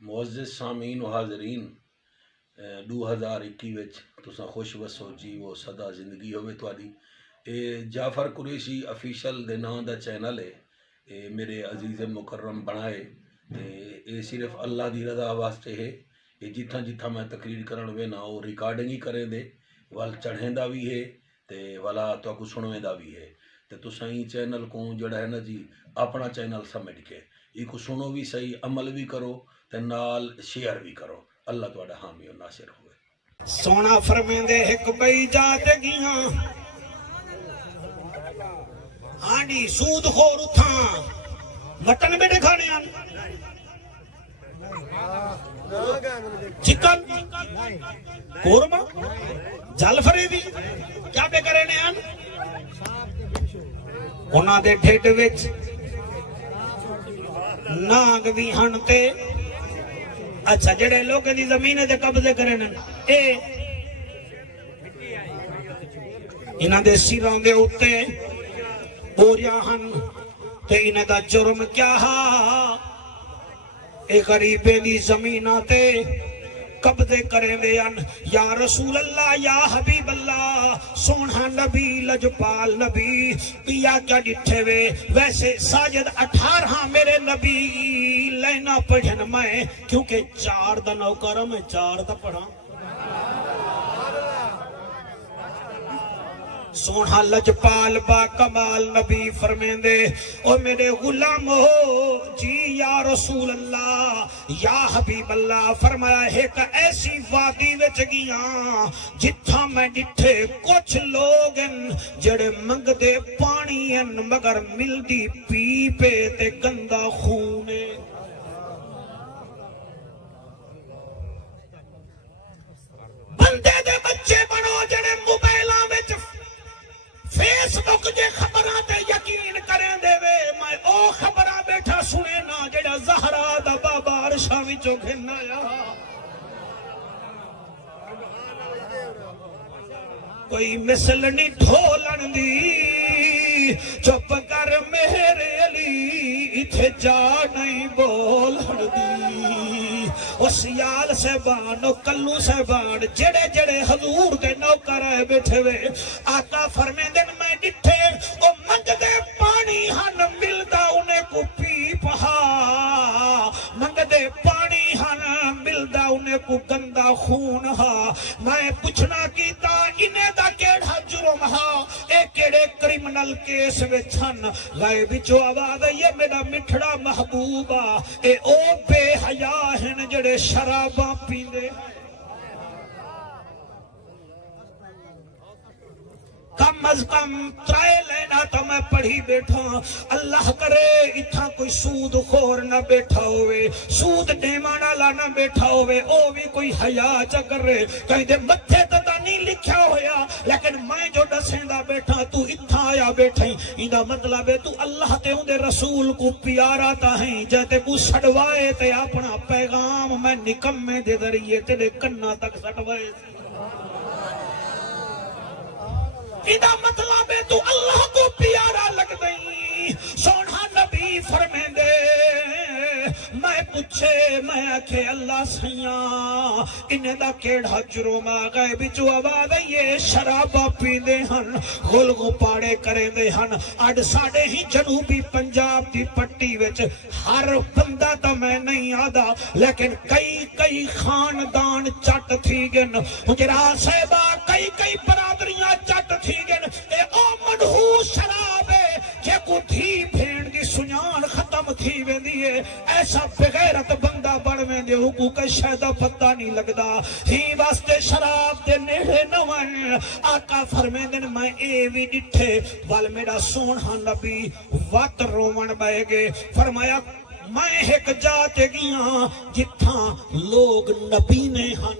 معزز سامعین و حاضرین 2021 وچ تساں خوش وسو جی وہ سدا زندگی ہوئے تواڈی۔ اے جعفر قریشی افیشل دے نام دا چینل ہے، اے میرے عزیز مکرم بنائے تے اے صرف اللہ دی رضا واسطے ہے۔ اے جتھاں جتھاں میں تقریر کرن وینا او ریکارڈنگ ہی کریں دے وال چڑھیندا بھی ہے تے والا تو سنویندا بھی ہے تے تساں ای چینل کو جڑا ہے نا جی اپنا چینل سمجھ کے ای کو سنو بھی صحیح، عمل بھی کرو تے نال شیئر بھی کرو۔ اللہ تہاڈا حامی و ناصر ہوئے۔ سونا فرمیندے ایک بئی جات گیاں آنی سود خور اتھاں مٹن بیٹے کھانے آن چکن قورمہ جل فریدی کیا پہ کرنے آن انہاں دے ڈھڈ وچ ناگ بھی ہنتے۔ اچھا جڑے لوگ دی زمین دے قبضے کرن اے انہاں دے سیراں دے اوتے بوریاں ہن تے انہاں دا جرم کیا ہا اے غریبے دی زمیناں تے قبضے کریں دے ان۔ یا رسول اللہ یا حبیب اللہ سونا نبی لجپال نبی پیا کیا ڈٹھے وے ویسے ساجد 18 میرے نبی لینا پڑھن میں کیونکہ 4 دا نوکر میں 4 دا پڑھا سونا لجپال با کمال نبی فرمین دے او میرے غلام ہو جی یا رسول اللہ یا حبیب اللہ فرمایا ایک ایسی وادی وچ گیاں جتھاں میں ڈٹھے کچھ لوگ جڑے منگ دے پانی ان مگر ملدی پی پے تے گندا خونے۔ بندے دے بچے بنو جڑے موبائلاں وچ فیس بک جے خبراں تے یقین کریں دے وے میں او خبراں بیٹھا سنے نا جڑا زہرا دا بابا عرشاں وچوں گھن آیا۔ کوئی مثل نہیں ڈھولن دی چپ کر میرے علی اتھے جا نہیں بولن دی۔ اس یال صاحبان و کلو صاحبان جڑے جڑے حضور دے نوکر آئے بیٹھے وے آقا فرمین دن میں ڈٹھے او منگ دے پانی ہن ملدا انہیں کو پی پہا منگ دے پانی ہن ملدا انہیں کو گندا خون ہا۔ میں پوچھنا کیتا انہیں دا کیڑا جرم ہا اے کیڑے کرمنل کیس وچھن لائے بچو آواز یہ میرا مٹھڑا محبوبہ اے او بے حیا ہن جڑے شراباں پیندے۔ کم از کم ترائے لینا تا میں پڑھی بیٹھا اللہ کرے اتھا کوئی سود خور نہ بیٹھا ہوئے سود دیمانا لا نہ بیٹھا ہوئے او بھی کوئی حیا چکر رہے کہیں دے متھے تا نہیں لکھا ہویا لیکن میں جو ڈسیندہ بیٹھا تو اتھا آیا بیٹھا ہی اندہ مطلب ہے تو اللہ تے ان دے رسول کو پیارا تا ہیں جاتے کو سڑوائے تے اپنا پیغام میں نکمے دے ذریعے تیرے کنہ تک سڑوائے ادا مطلب ہے تو اللہ کو پیارا لگ دیں۔ سونا نبی فرمین دے میں پوچھے میں آکھے اللہ سیاں انہیں دا کیڑا جرم آگئے بچو آواز یہ شرابہ پیندے ہن غلغ پاڑے کریں دے ہن۔ اڈ ساڑے ہی جنوبی پنجاب دی پٹی وچ ہر بندہ تا میں نہیں آدھا لیکن کئی خاندان چٹ تھی گن مجرہ صاحبہ کئی برادریاں چٹ تھی گن اے او مدہو شراب ہے جے کو تھی بھیڑ دی سنیان ختم تھی ویندی ہے ایسا بغیرت بندہ بڑھ ویندے حقوق شہدہ پتہ نہیں لگدا ہی واسطے شراب دے نیڑے نوائیں آقا فرمیندن میں اے وی ڈٹھے وال میرا سونہ نبی وقت رومن بائے گے فرمایا میں ایک جاتے گیاں جتھاں لوگ نبی نے ہن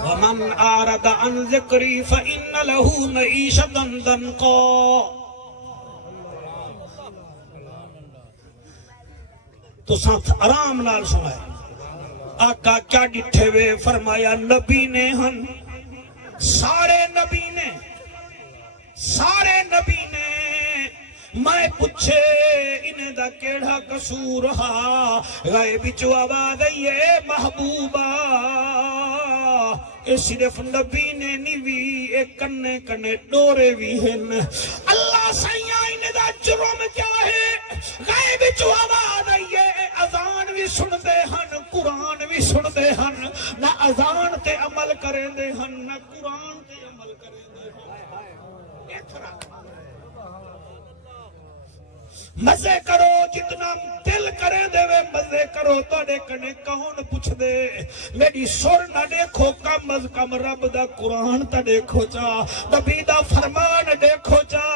وَمَنْ آرَدَ عَنْ ذِكْرِي فَإِنَّ لَهُ مَعِيشَةً ضَنْقًا۔ تو ساتھ آرام نال سنائے آقا کیا ڈٹھے وے فرمایا نبی نے ہن سارے نبی نے میں پوچھے انہیں دا کیڑا قصور ہا غائب وچوں آواز آئی ہے محبوبہ اے صرف نبی نے نیوی اے کنے کنے ڈورے بھی ہیں اللہ سائیاں انہیں دا جرم کیا ہے غائب وچوں آواز آئی ہے اذان بھی سن دے ہن قرآن بھی سن دے ہن نہ اذان تے عمل کریں دے ہن نہ قرآن تے عمل کریں دے ہن اتنا مزے کرو جتنا دل کرے دے وے مزے کرو توڑے کنے کون پوچھ دے میری سر نہ دیکھو کم از کم رب دا قرآن تا دیکھو جا نبی دا فرمان دیکھو جا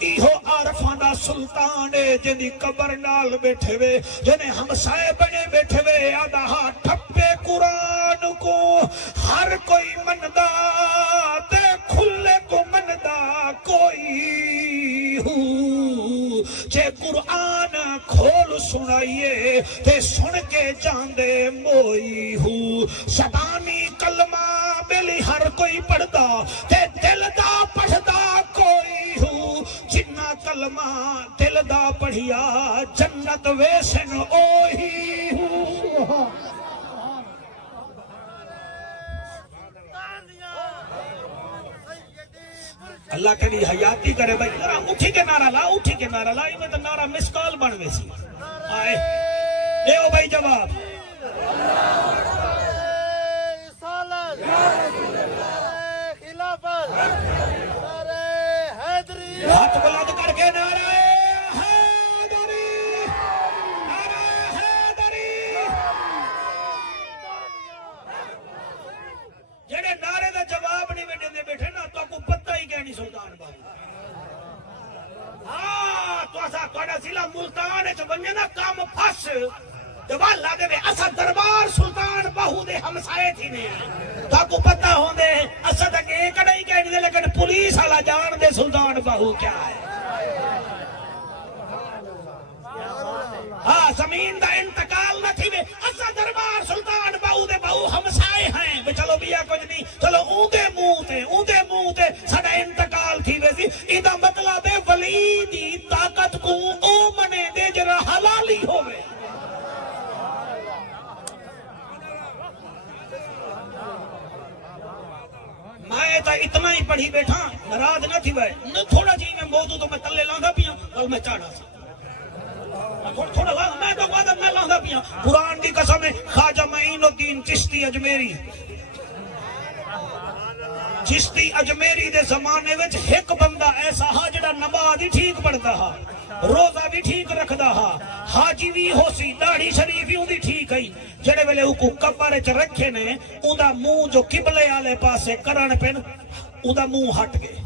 ایہو عارفان دا سلطان جنی قبر نال بیٹھے وے جنہیں ہمسائے بنے بیٹھے وے آدھا ہاں ٹھپے قرآن کو ہر کوئی مندہ تے کھلے کو مندہ کوئی ہو جے قرآن کھول سنائیے تے سن کے جاندے موئی ہوں زبانی کلمہ ملی ہر کوئی پڑھدا تے دل دا پڑھدا کوئی ہوں جنہ کلمہ دل دا پڑھیا جنت ویسن اوہی ہوں اللہ کے لیے حیاتی کرے بھائی ذرا اٹھی کے نعرہ لا اٹھی کے نعرہ لا میں تو نعرہ مسکال بنوے سی آئے دیو بھائی جواب ہاتھ بلند کر کے نعرہ حیدری نعرہ حیدری جڑے نعرے دا جواب نہیں دے بیٹھے نا تو کو پتہ ہی کہنی سلطان بابو ہاں تو اسا تھوڑا ضلع ملتان وچ ونجے نا کام پھس دیوالا دے اسا دربار سلطان بہو دے ہمسائے تھی نے تو کو پتہ ہوندے اسا تک ایک نہیں کہنی دے لیکن پولیس والا جان دے سلطان بہو کیا ہے ہاں زمین دا انتقال نہ تھی وے اسا دربار سلطان بہو دے بہو ہمسائے ہیں بے چلو بیا کچھ نہیں چلو اون دے منہ تے ساڈا انتقال تھی وے سی ایندا مطلب ہے ولی دی طاقت کو او منے دے جڑا حلالی ہوے میں تا اتنا ہی پڑھی بیٹھا ناراض نہ تھی وے تھوڑا جی میں موضوع تو میں تلے لاندا پیاں کل میں چاڑا سی تھوڑا لا میں تو بعد میں لاندا پیاں قرآن دی قسم ہے خواجہ معین الدین چشتی اجمیری چشتی اجمیری دے زمانے وچ ایک بندہ ایسا ہا جڑا نماز ہی ٹھیک پڑھدا ہا روزہ بھی ٹھیک رکھدا ہا حاجی بھی ہو سی داڑھی شریف بھی اون دی ٹھیک ہے جڑے ویلے او کو قبر وچ رکھے نے اوندا منہ جو قبلے والے پاسے کرن پن اوندا منہ ہٹ گئے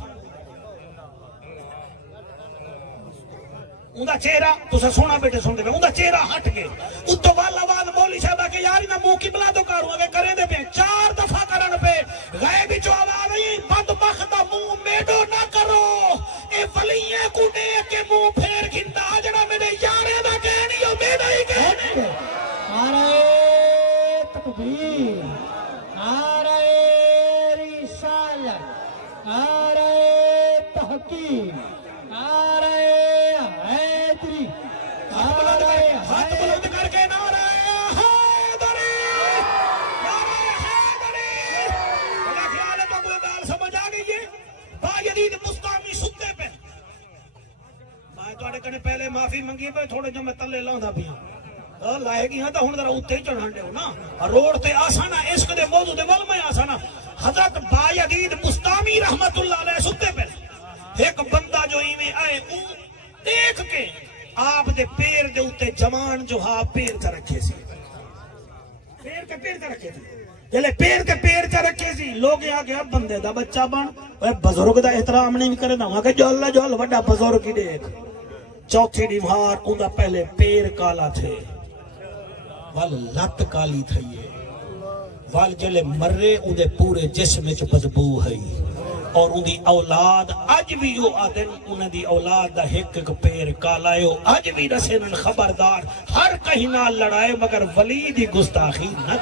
اوندا چہرہ تسا سونا بیٹے سن دے اوندا چہرہ ہٹ گئے اتو والا وال مولوی صاحب کہ یار نہ منہ قبلہ تو کروں اگے کرے دے پے 4 دفعہ کرن پہ غیب وچ آواز آئی بدبخت منہ میڈو نہ کرو اے ولیے کو دے کے منہ پھیر گھندا جڑا میرے یارے دا کہنی او میرا ہی کہنی نعرہ تکبیر نعرہ رسالت نعرہ تحقیق نعرہ حیدری ہاتھ بلند کر کے نعرہ حیدری نعرہ حیدری میرا خیال ہے تو کوئی بات سمجھ آ گئی ہے با یزید مستامی ستے پہ میں تواڈے کنے پہلے معافی منگی پہ تھوڑے جو میں تلے لاوندا پیاں لائے گی ہاں تو ہن ذرا اوتے ہی چڑھان دیو نا روڈ تے آسانا عشق دے موضوع دے ول میں آسانا حضرت با یزید مستامی رحمت اللہ علیہ ستے پہ ایک بندہ جو ایویں آئے دیکھ کے آپ دے پیر دے اوتے جوان جو ہاں پیر تے رکھے سی پیر تے رکھے سی جلے پیر تے رکھے سی لوگ آ گیا بندے دا بچہ بن اے بزرگ دا احترام نہیں کرے دا کہ جل وڈا بزرگ ہی دیکھ چوتھی دیوار اوندا پہلے پیر کالا تھے وال لت کالی تھئی وال جلے مرے اودے پورے جسم وچ بدبو ہے اور ان دی اولاد اج بھی وہ آدن انہاں دی اولاد دا ایک پیر کالا ہے اج بھی رسن خبردار ہر کہیں نہ لڑائے مگر ولی دی گستاخی نہ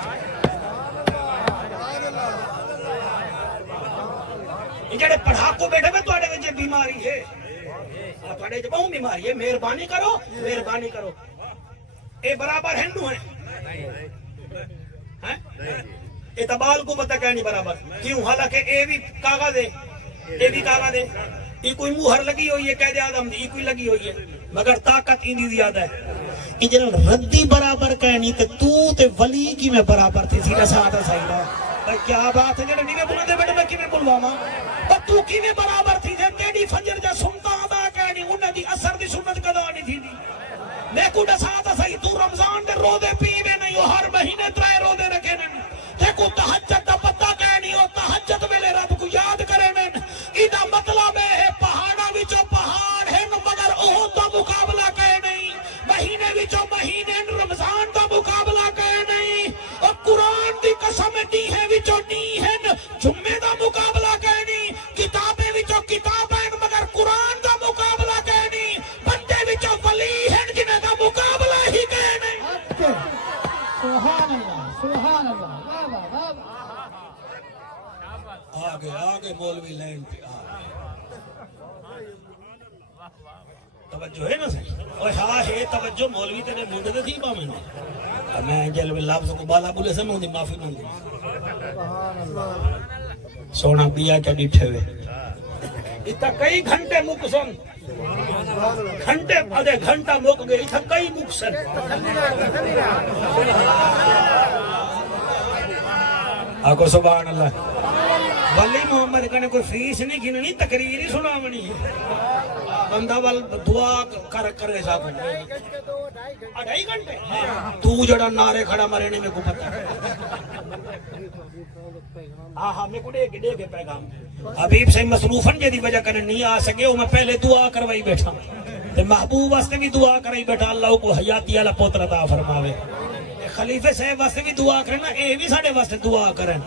یہ جڑے پڑھاکو بیٹھے میں تواڈے وچ بیماری ہے تھوڑے جو بہت بیماری ہے مہربانی کرو اے برابر ہندو ہیں اے تبال کو پتہ کہ نہیں برابر کیوں حالانکہ اے بھی کاغذ ہے یہ کوئی مہر لگی ہوئی ہے قید اعظم دی کوئی لگی ہوئی ہے مگر طاقت ان زیادہ ہے اجل ردی برابر کہنی تے ولی کی میں برابر تھی سیدھا سادہ صحیح کیا بات ہے جڑے نہیں بولے بیٹے میں کیویں بلواواں تو کیویں برابر تھی تے تیری فجر جا سنتا ادا کہنی انہاں دی اثر دی سنت قضا نہیں تھی میں کو دسا تا صحیح تو رمضان دے روزے پیوے نہیں ہو ہر مہینے 3 روزے رکھے نے تے کو تہجد دا پتہ کہنی ہو تہجد ویلے رب کو یاد کرے نے ایدا مطلب ہے پہاڑاں وچوں پہاڑ ہیں مگر اوہ دا مقابلہ کہے نہیں مہینے وچوں مہینے رمضان دا مقابلہ کہے نہیں اور قرآن دی قسم دی ہے وچوں دی ہے جمعے دا مقابلہ کہے نہیں کتابیں وچوں کتابیں مگر قرآن دا مقابلہ کہے نہیں بندے وچوں ولی ہیں جنہاں دا مقابلہ ہی کہے نہیں سبحان اللہ واہ آگے مولوی لین پہ توجہ ہے نا صحیح اوہ ہاں ہے توجہ مولوی تیرے مندے تھی با میں جلو لفظ کو بالا بولے سے مندی معافی مندی سونا بیا چا ڈیٹھے ہوئے اتنا کئی گھنٹے مکسن گھنٹہ مک گئے اتنا کئی مکسن آگو سبحان اللہ ولی محمد کنے کوئی فیس نہیں گھننی تقریر ہی سنا منی بندہ وال دعا کرے ساتھ 2.5 گھنٹے تو جڑا نعرے کھڑا مرنے میں کو پتہ ہاں میں کو دے کے پیغام حبیب سے مصروفن جے دی وجہ کرنے نہیں آ سکے وہ میں پہلے دعا کروائی بیٹھا تے محبوب واسطے بھی دعا کرائی بیٹھا اللہ کو حیاتی والا پوتر عطا فرماوے خلیفے صاحب واسطے بھی دعا کرنا اے بھی ساڈے واسطے دعا کرن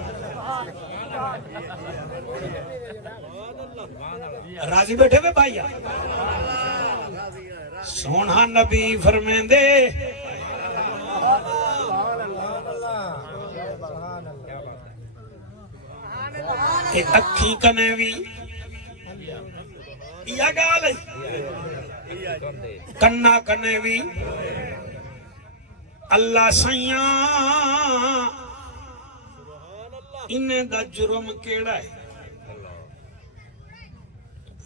راضی بیٹھے ہوئے بھائی سونا نبی فرمیندے کہ اکھی کنے بھی یا گال کنا کنے بھی اللہ سیاں انہیں دا جرم کیڑا ہے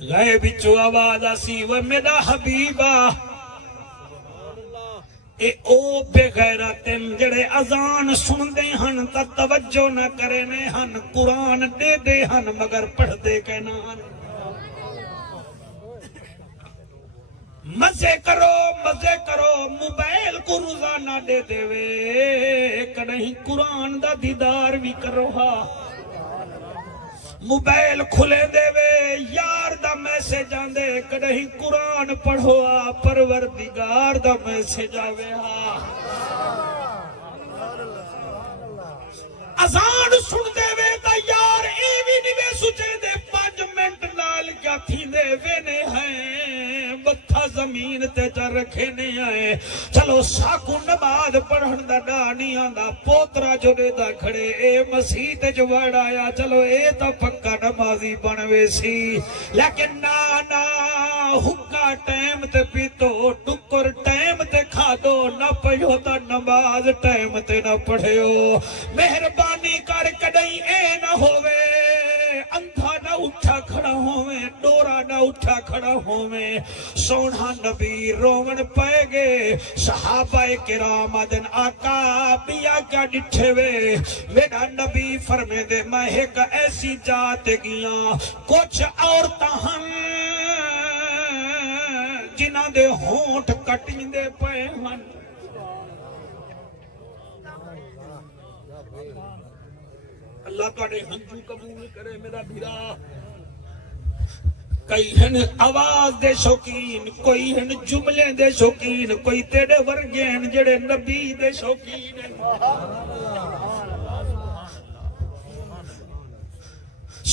غیب چو آواز آسی و میرا حبیبہ اے او بے غیرتن جڑے اذان سن دے ہن تا توجہ نہ کرے نے ہن قرآن دے دے ہن مگر پڑھ دے کے نہ ہن مزے کرو موبائل کو روزانہ دے دے وے کہیں قرآن دا دیدار بھی کرو ہا موبائل کھلے دے وے یار دا میسج آندے کہیں قرآن پڑھو آ پروردگار دا میسج آوے ہا اذان سن دے وے تا یار اے بھی نہیں وے سچے دے 5 منٹ نال کیا تھی دے وے نے ہیں بتھا زمین تے چا رکھے نے آئے چلو ساکو نماز پڑھن دا ڈا نہیں آندا پوترا جو دے دا کھڑے اے مسیح تے جو وڑ آیا چلو اے تا پکا نمازی بنوے سی لیکن نا حکا ٹائم تے پیتو ٹکر ٹائم تے کھا دو نہ پڑھو تا نماز ٹائم تے نہ پڑھو مہربانی کر کدئی اے نہ ہووے اندھا نہ اٹھا کھڑا ہوویں ڈورا نہ اٹھا کھڑا ہوویں سونا نبی روون پائے گے صحابہ کرام آدن آقا بیا کیا ڈٹھے وے میرا نبی فرمے دے میں ایک ایسی جات گیاں کچھ عورتاں ہن جنہ دے ہونٹ کٹیں دے پے ہن اللہ تواڈے ہنجو قبول کرے میرا بھیرا کئی ہیں آواز دے شوقین کوئی ہیں جملے دے شوقین کوئی تیرے ورگے ہیں جڑے نبی دے شوقین ہیں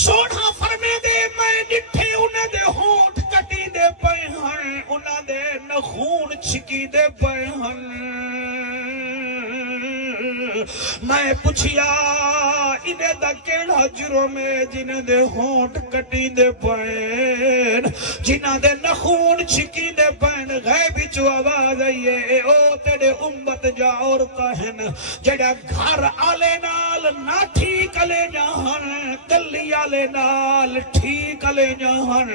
سونا فرمے دے میں ڈٹھے انہیں دے ہونٹ کٹی دے پے ہن انہیں دے نخون چھکی دے پے ہن میں پوچھیا انہیں دا کیڑا جرم ہے جنہیں دے ہونٹ کٹی دے پین جنہیں دے نخون چھکی دے پین غیبی جو آواز آئیے او تیرے امت جا عورتہ ہیں جڑا گھر آلے نال نہ ٹھیک لے جاہن گلی آلے نال ٹھیک لے جاہن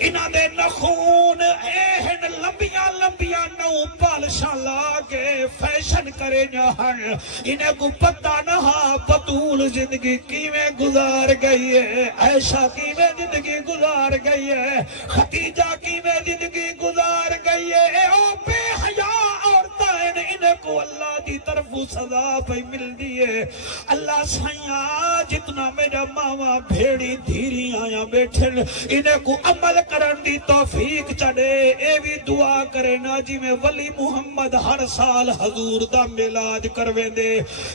انہاں دے نخون اہن لمبیاں لمبیاں نو پالشاں لا کے فیشن کرے جاہن انہیں کو پتہ نہ بطول زندگی کیویں گزار گئی ہے عائشہ کیویں زندگی گزار گئی ہے خدیجہ کیویں زندگی گزار گئی ہے او بے حیا عورتاں انہیں کو اللہ دی طرف سزا پہ مل دیئے اللہ سائیاں جتنا میرا ماما بھیڑی دھیری آیا بیٹھن انہیں کو عمل کرن دی توفیق چڑے اے بھی دعا کرے نا جی میں ولی محمد ہر سال حضور دا ملاد کرویں دے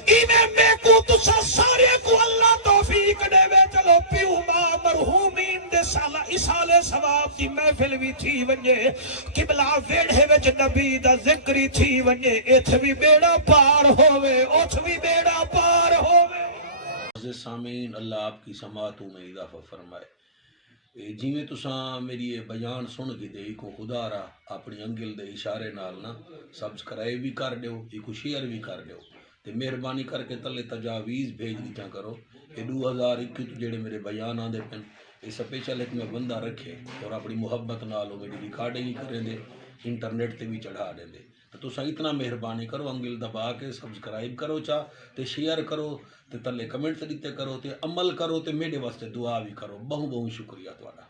ایویں میں کو تسا سارے کو اللہ توفیق دے وے چلو پیو ماں مرحومین دے سالہ اسالے ثواب دی محفل بھی تھی ونجے قبلہ ویڑھے وچ نبی دا ذکری تھی ونجے ایتھ بھی بیڑا پار ہوئے اوتھ بھی بیڑا پار ہوئے عزیز سامعین اللہ آپ کی سماعتوں میں اضافہ فرمائے جی میں تساں میری یہ بیان سن کے دے کو خدا را اپنی انگل دے اشارے نال نا سبسکرائب بھی کر دیو ایک شیئر بھی کر دیو تے مہربانی کر کے تلے تجاویز بھیج دیتا کرو کہ 2021 جڑے میرے بیان آندے پن یہ سپیشل ایک میں بندہ رکھے اور اپنی محبت نالو میری ریکارڈنگ کریں دے انٹرنیٹ تے بھی چڑھا دیں دے تو سا اتنا مہربانی کرو انگل دبا کے سبسکرائب کرو چاہ تے شیئر کرو تے تلے کمنٹ دیتے کرو تے عمل کرو تے میرے واسطے دعا بھی کرو بہت بہت شکریہ تواڈا